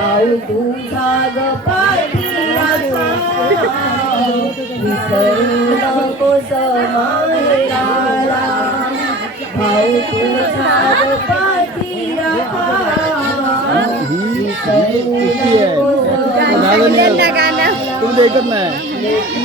भाऊ तुझा ग पाठीराखा विसरू नकोस माहेराला भाऊ तुझा ग पाठीराखा विसरू नकोस माहेराला तुम देखत नाही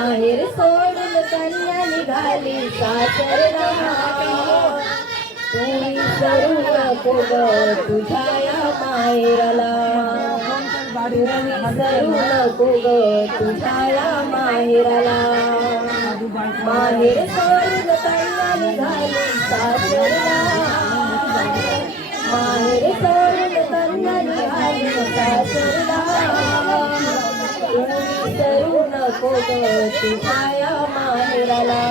माहेर सोडून कन्या निघाली सासरला तू विसरू नको ग तुझ्या या माहेरला विसरू नको ग तुझ्या या माहेरला माहेर सोडून कन्या निघाली सासरला माहेर सोडून कन्या निघाली सासरला विसरू नको ग तुझ्या या माहेरला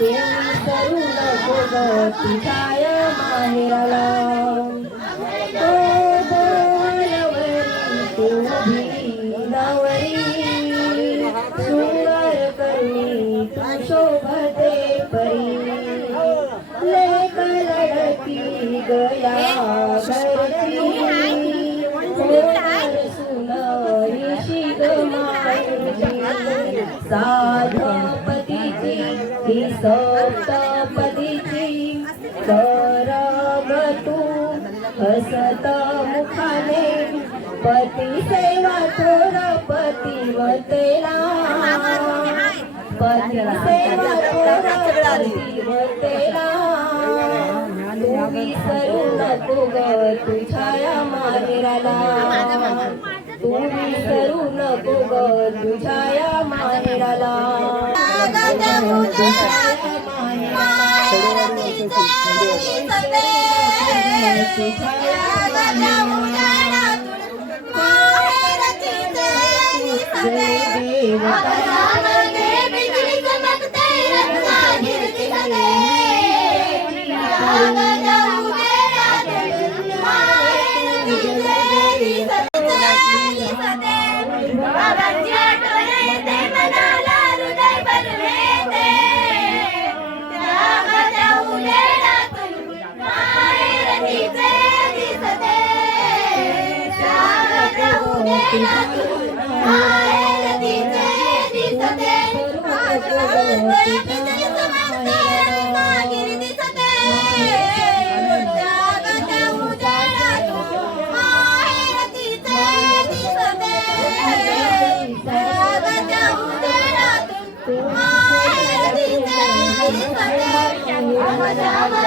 विसरू नको ग तुझ्या या माहेरला सुंदर करणी तू शोभते परी लेक लढती गया घरती साधपतीची ही सप्तपदीची करग तू हसत मुखाने पती सेवा थोर पतिवतेला पती सेवा थोर पतिवतेला तू विसरू नको ग तुझ्या या माहेरला तू विसरू नको ग तुझ्या या माहेरला Raja